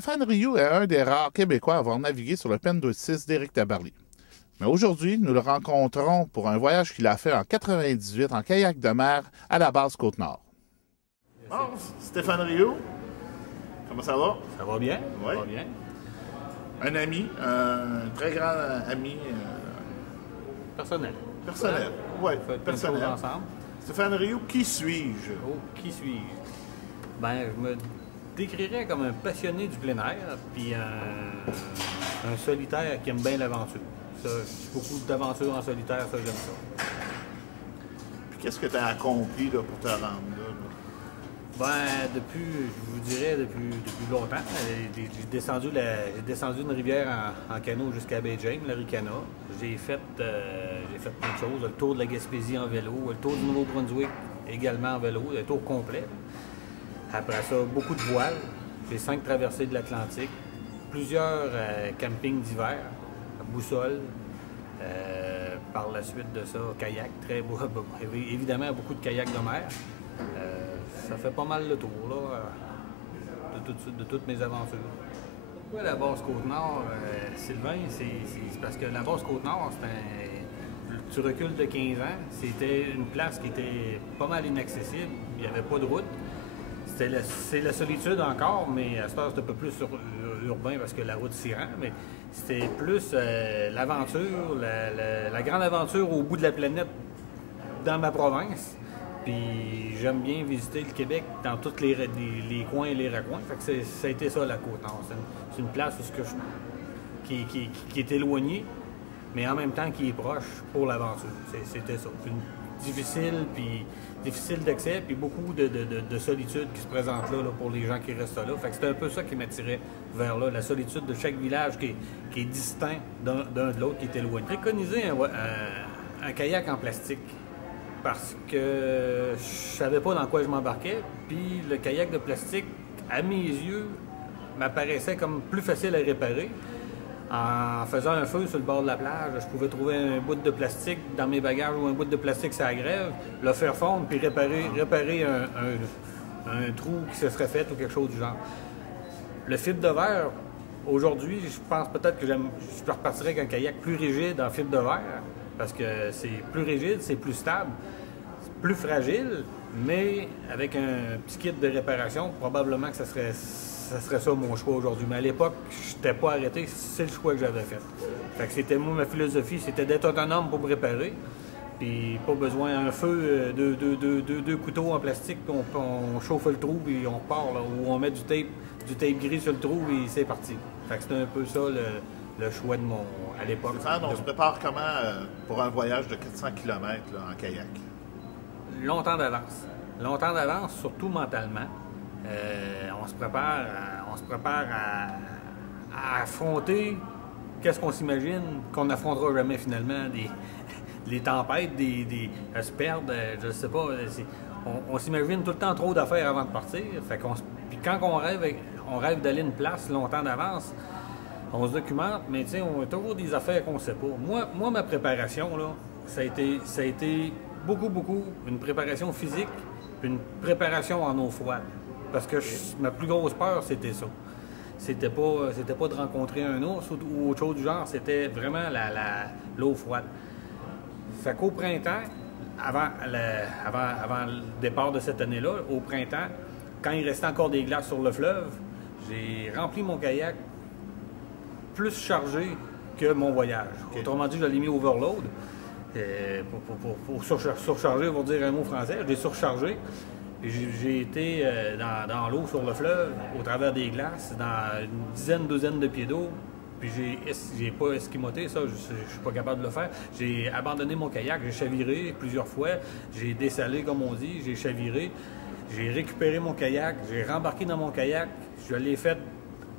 Stéphane Rioux est un des rares Québécois à avoir navigué sur le Pen 26 d'Éric Tabarly. Mais aujourd'hui, nous le rencontrons pour un voyage qu'il a fait en 98 en kayak de mer à la base Côte-Nord. Bon, Stéphane Rioux, comment ça va? Ça va bien? Oui. Ça va bien. Un ami, un très grand ami Personnel. personnel. Oui, On fait plein de personnel. choses ensemble. Stéphane Rioux, qui suis-je? Oh, qui suis-je? Ben, je me décrirais comme un passionné du plein air, puis un solitaire qui aime bien l'aventure. Ça, beaucoup d'aventures en solitaire, ça, j'aime ça. Puis qu'est-ce que tu as accompli là, pour te rendre là? Ben, je vous dirais, depuis longtemps. J'ai descendu une rivière en canot jusqu'à Bay James, l'Aricana. J'ai fait plein de choses. Le tour de la Gaspésie en vélo, le tour du Nouveau-Brunswick également en vélo, le tour complet. Après ça, beaucoup de voiles. J'ai 5 traversées de l'Atlantique, plusieurs campings d'hiver, boussole. Par la suite de ça, kayak, évidemment beaucoup de kayak de mer. Ça fait pas mal le tour là, de toutes mes aventures. Pourquoi la base Côte-Nord, Sylvain? C'est parce que la base Côte-Nord, tu recules de 15 ans, c'était une place qui était pas mal inaccessible, il n'y avait pas de route. C'est la solitude encore, mais à ce temps, c'est un peu plus urbain parce que la route s'y rend, mais c'était plus l'aventure, la grande aventure au bout de la planète dans ma province. Puis j'aime bien visiter le Québec dans tous les coins et les recoins. Fait que ça a été ça la Côte-Nord. C'est une place qui est éloignée, mais en même temps qui est proche pour l'aventure. C'était ça. Difficile d'accès, puis beaucoup de solitude qui se présente là pour les gens qui restent là. Fait que c'était un peu ça qui m'attirait vers là, la solitude de chaque village qui est distinct d'un de l'autre, qui est éloigné. Préconiser un kayak en plastique. Parce que je savais pas dans quoi je m'embarquais, puis le kayak de plastique, à mes yeux, m'apparaissait comme plus facile à réparer. En faisant un feu sur le bord de la plage, je pouvais trouver un bout de plastique dans mes bagages ou un bout de plastique sur la grève, le faire fondre, puis réparer un trou qui se serait fait ou quelque chose du genre. Le fibre de verre, aujourd'hui, je pense peut-être que je repartirais avec un kayak plus rigide en fibre de verre, parce que c'est plus rigide, c'est plus stable, c'est plus fragile, mais avec un petit kit de réparation, probablement que ça serait ça mon choix aujourd'hui. Mais à l'époque, je n'étais pas arrêté, c'est le choix que j'avais fait. Fait que c'était ma philosophie, c'était d'être autonome pour me réparer, puis pas besoin d'un feu, deux couteaux en plastique, puis on chauffe le trou, puis on repart, là, ou on met du tape gris sur le trou, et c'est parti. Fait que c'était un peu ça le choix de à l'époque. Stéphane, on se prépare comment pour un voyage de 400 km là, en kayak? Longtemps d'avance. Longtemps d'avance, surtout mentalement. On se prépare à affronter qu'est-ce qu'on s'imagine qu'on n'affrontera jamais finalement. Les tempêtes, se perdre, je sais pas. On s'imagine tout le temps trop d'affaires avant de partir. Puis quand on rêve d'aller une place longtemps d'avance, on se documente, mais tu sais, on a toujours des affaires qu'on ne sait pas. Moi, ma préparation, là, ça a été beaucoup une préparation physique, puis une préparation en eau froide. Parce que ma plus grosse peur, c'était ça. C'était pas de rencontrer un ours ou autre chose du genre, c'était vraiment l'eau froide. Fait qu'au printemps, avant le départ de cette année-là, au printemps, quand il restait encore des glaces sur le fleuve, j'ai rempli mon kayak plus chargé que mon voyage. Okay. Autrement dit, je l'ai mis overload. Pour surcharger, pour dire un mot français, je l'ai surchargé. J'ai été dans l'eau sur le fleuve, au travers des glaces, dans une douzaine de pieds d'eau. Puis j'ai pas esquimoté, ça, je suis pas capable de le faire. J'ai abandonné mon kayak, j'ai chaviré plusieurs fois. J'ai dessalé, comme on dit, j'ai chaviré. J'ai récupéré mon kayak, j'ai rembarqué dans mon kayak. Je l'ai fait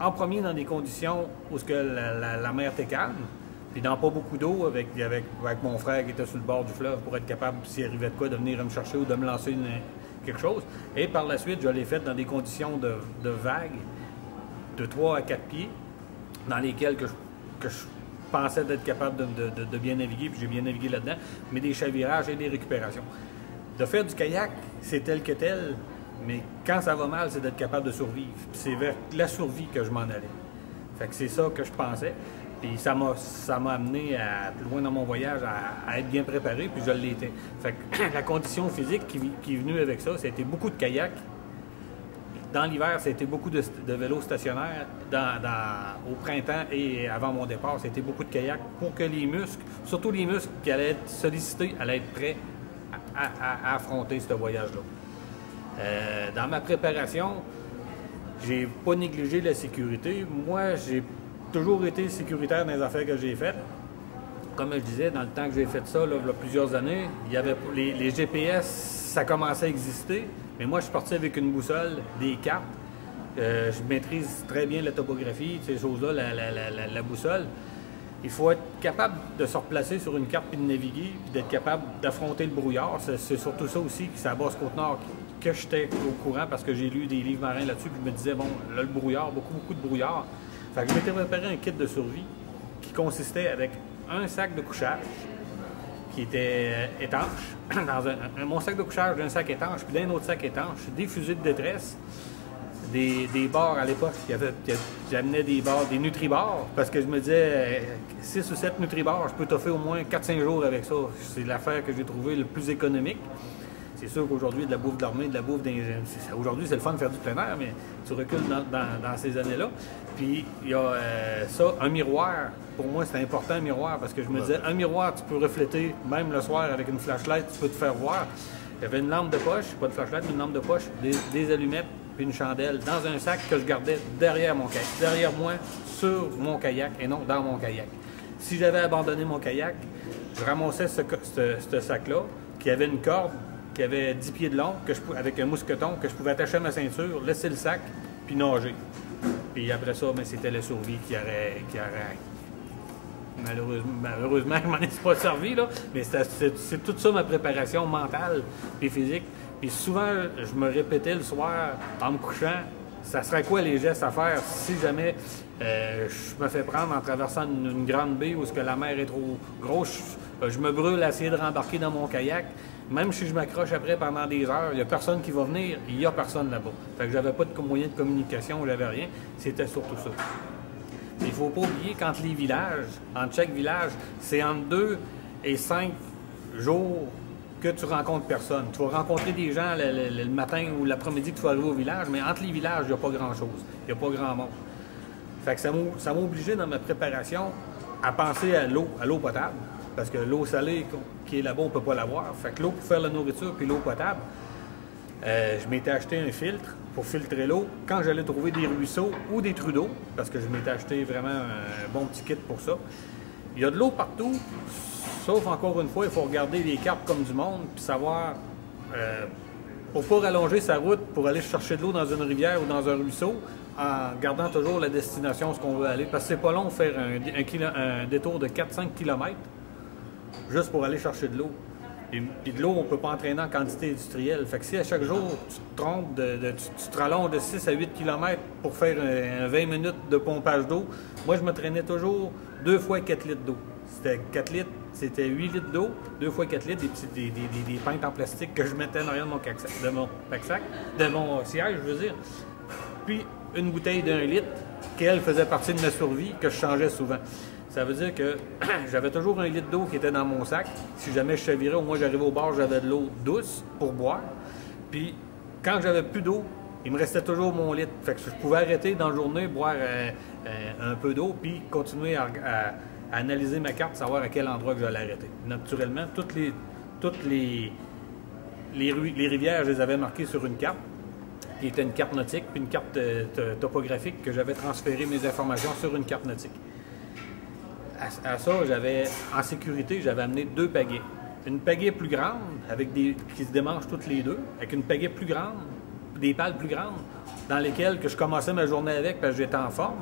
en premier dans des conditions où la mer était calme, puis dans pas beaucoup d'eau avec mon frère qui était sur le bord du fleuve pour être capable, s'il arrivait de quoi, de venir me chercher ou de me lancer quelque chose. Et par la suite, je l'ai fait dans des conditions de vagues de 3 à 4 pieds, dans lesquelles que je pensais d'être capable de bien naviguer, puis j'ai bien navigué là-dedans, mais des chavirages et des récupérations. De faire du kayak, c'est tel que tel, Mais quand ça va mal, c'est d'être capable de survivre. Puis c'est vers la survie que je m'en allais. Fait que c'est ça que je pensais. Puis ça m'a amené à plus loin dans mon voyage à être bien préparé, puis je l'étais. Fait que la condition physique qui est venue avec ça, ça a été beaucoup de kayak. Dans l'hiver, ça a été beaucoup de vélos stationnaires. Au printemps et avant mon départ, ça a été beaucoup de kayak pour que les muscles, surtout les muscles qui allaient être sollicités, allaient être prêts à affronter ce voyage-là. Dans ma préparation, j'ai pas négligé la sécurité. Moi, j'ai toujours été sécuritaire dans les affaires que j'ai faites. Comme je disais, dans le temps que j'ai fait ça, là, il y a plusieurs années, il y avait les GPS, ça commençait à exister, mais moi, je suis parti avec une boussole, des cartes. Je maîtrise très bien la topographie, ces choses-là, la boussole. Il faut être capable de se replacer sur une carte puis de naviguer, puis d'être capable d'affronter le brouillard. C'est surtout ça aussi, c'est à Basse-Côte-Nord que j'étais au courant parce que j'ai lu des livres marins là-dessus, puis je me disais, bon, là, le brouillard, beaucoup de brouillard. Fait que je m'étais préparé un kit de survie qui consistait avec un sac de couchage qui était étanche, mon sac de couchage d'un sac étanche, puis d'un autre sac étanche, des fusées de détresse, des bars à l'époque, j'amenais des bars, des Nutribars, parce que je me disais, 6 ou 7 Nutribars, je peux t'offrir au moins 4-5 jours avec ça. C'est l'affaire que j'ai trouvée le plus économique. C'est sûr qu'aujourd'hui, de la bouffe d'armée, de la bouffe aujourd'hui, c'est le fun de faire du plein air, mais tu recules dans ces années-là. Puis, il y a ça, un miroir. Pour moi, c'était important, un miroir, parce que je me disais, un miroir, tu peux refléter, même le soir, avec une flashlight, tu peux te faire voir. J'avais une lampe de poche, pas de flashlight, mais une lampe de poche, des allumettes, puis une chandelle, dans un sac que je gardais derrière mon kayak, derrière moi, sur mon kayak, et non dans mon kayak. Si j'avais abandonné mon kayak, je ramassais ce sac-là, qui avait une corde, qui avait 10 pieds de long, avec un mousqueton, que je pouvais attacher à ma ceinture, laisser le sac, puis nager. Puis après ça, ben, c'était la survie qui aurait malheureusement, je m'en ai pas servi, là, mais c'est tout ça ma préparation mentale et physique. Puis souvent, je me répétais le soir, en me couchant, ça serait quoi les gestes à faire si jamais je me fais prendre en traversant une grande baie où la mer est trop grosse, je me brûle à essayer de rembarquer dans mon kayak. Même si je m'accroche après pendant des heures, il n'y a personne qui va venir, il n'y a personne là-bas. Fait que j'avais pas de moyen de communication, j'avais rien. C'était surtout ça. Il ne faut pas oublier qu'entre les villages, entre chaque village, c'est entre 2 et 5 jours que tu rencontres personne. Tu vas rencontrer des gens le matin ou l'après-midi que tu vas arriver au village, mais entre les villages, il n'y a pas grand-chose. Il n'y a pas grand monde. Fait que ça m'a obligé dans ma préparation à penser à l'eau potable. Parce que l'eau salée qui est là-bas, on ne peut pas l'avoir. Fait que l'eau pour faire la nourriture puis l'eau potable, je m'étais acheté un filtre pour filtrer l'eau quand j'allais trouver des ruisseaux ou des trous d'eau, parce que je m'étais acheté vraiment un bon petit kit pour ça. Il y a de l'eau partout, sauf encore une fois, il faut regarder les cartes comme du monde puis savoir, pour ne pas rallonger sa route pour aller chercher de l'eau dans une rivière ou dans un ruisseau, en gardant toujours la destination, ce qu'on veut aller. Parce que c'est pas long de faire un détour de 4-5 km juste pour aller chercher de l'eau. Puis de l'eau, on ne peut pas entraîner en quantité industrielle. Fait que si à chaque jour, tu te trompes, tu te rallonges de 6 à 8 km pour faire 20 minutes de pompage d'eau, moi, je me traînais toujours 2 fois 4 litres d'eau. C'était 4 litres, c'était 8 litres d'eau, 2 fois 4 litres, des pintes en plastique que je mettais en arrière de mon pack-sac, de mon siège, je veux dire. Puis une bouteille d'1 litre, qui, elle, faisait partie de ma survie, que je changeais souvent. Ça veut dire que j'avais toujours 1 litre d'eau qui était dans mon sac. Si jamais je chavirais, au moins j'arrivais au bar, j'avais de l'eau douce pour boire. Puis quand j'avais plus d'eau, il me restait toujours mon litre. Fait que je pouvais arrêter dans la journée, boire un peu d'eau, puis continuer à analyser ma carte, savoir à quel endroit que j'allais arrêter. Naturellement, toutes les rivières, je les avais marquées sur une carte, qui était une carte nautique, puis une carte topographique que j'avais transféré mes informations sur une carte nautique. À ça, en sécurité, j'avais amené 2 pagaies. Une pagaie plus grande, qui se démangent toutes les deux, avec une pagaie plus grande, des pales plus grandes, dans lesquelles que je commençais ma journée avec parce que j'étais en forme.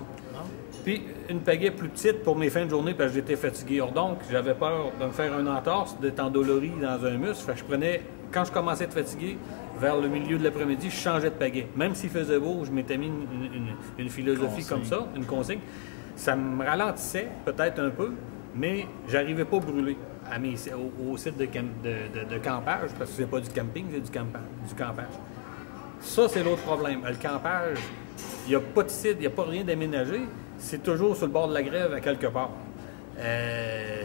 Puis une pagaie plus petite pour mes fins de journée parce que j'étais fatigué. Or donc, j'avais peur de me faire une entorse, d'être endolori dans un muscle. Fait que je prenais, quand je commençais à être fatigué, vers le milieu de l'après-midi, je changeais de pagaie. Même s'il faisait beau, je m'étais mis une philosophie comme ça, une consigne. Ça me ralentissait peut-être un peu, mais j'arrivais pas à brûler au site de campage, parce que c'est pas du camping, c'est du campage. Ça, c'est l'autre problème. Le campage, il n'y a pas de site, il n'y a pas rien d'aménagé. C'est toujours sur le bord de la grève à quelque part.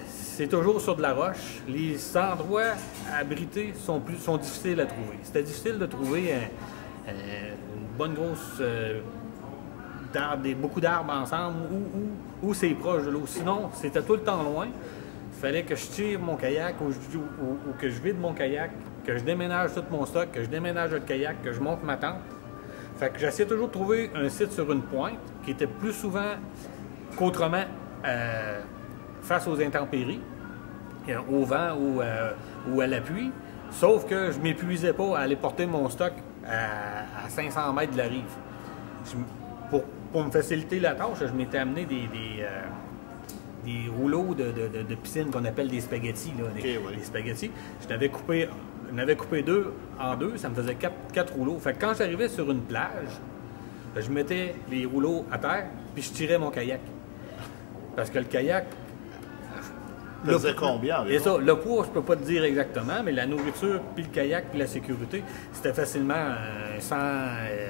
C'est toujours sur de la roche. Les endroits abrités sont difficiles à trouver. C'était difficile de trouver une bonne grosse beaucoup d'arbres ensemble ou c'est proche de l'eau. Sinon, c'était tout le temps loin. Il fallait que je tire mon kayak ou que je vide mon kayak, que je déménage tout mon stock, que je déménage le kayak, que je monte ma tente. Fait que j'essayais toujours de trouver un site sur une pointe qui était plus souvent qu'autrement face aux intempéries, au vent ou à l'appui. Sauf que je ne m'épuisais pas à aller porter mon stock à 500 mètres de la rive. Pour me faciliter la tâche, je m'étais amené des rouleaux de piscine qu'on appelle des spaghettis. Là, des spaghettis. Je n'avais coupé deux en deux, ça me faisait quatre rouleaux. Fait que quand j'arrivais sur une plage, je mettais les rouleaux à terre, puis je tirais mon kayak. Parce que le kayak... Faisait combien? Et ça, le poids, je peux pas te dire exactement, mais la nourriture, puis le kayak, puis la sécurité, c'était facilement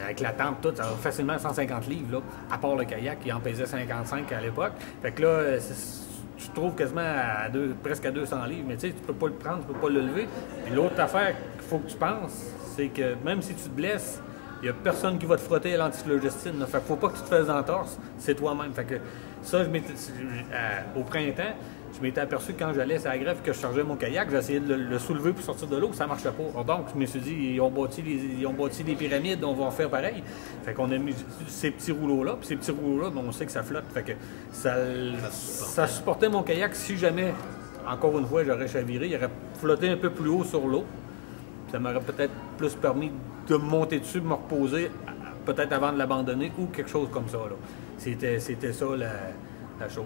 avec la tente, tout, ça va facilement 150 livres, là, à part le kayak, qui en pesait 55 à l'époque. Fait que là, tu te trouves quasiment presque à 200 livres, mais tu sais, tu peux pas le prendre, tu peux pas le lever. Puis l'autre affaire qu'il faut que tu penses, c'est que même si tu te blesses, il n'y a personne qui va te frotter à l'antiflogestine. Fait qu'il faut pas que tu te fasses d'entorse, c'est toi-même. Fait que ça, au printemps, je m'étais aperçu que quand j'allais sur la grève, que je chargeais mon kayak, j'essayais de le soulever pour sortir de l'eau, ça ne marchait pas. Donc, je me suis dit, ils ont bâti des pyramides, on va en faire pareil. Fait qu'on a mis ces petits rouleaux-là, puis ces petits rouleaux-là, on sait que ça flotte. Fait que ça supportait mon kayak si jamais, encore une fois, j'aurais chaviré, il aurait flotté un peu plus haut sur l'eau. Ça m'aurait peut-être plus permis de me monter dessus, de me reposer, peut-être avant de l'abandonner ou quelque chose comme ça. C'était ça la chose.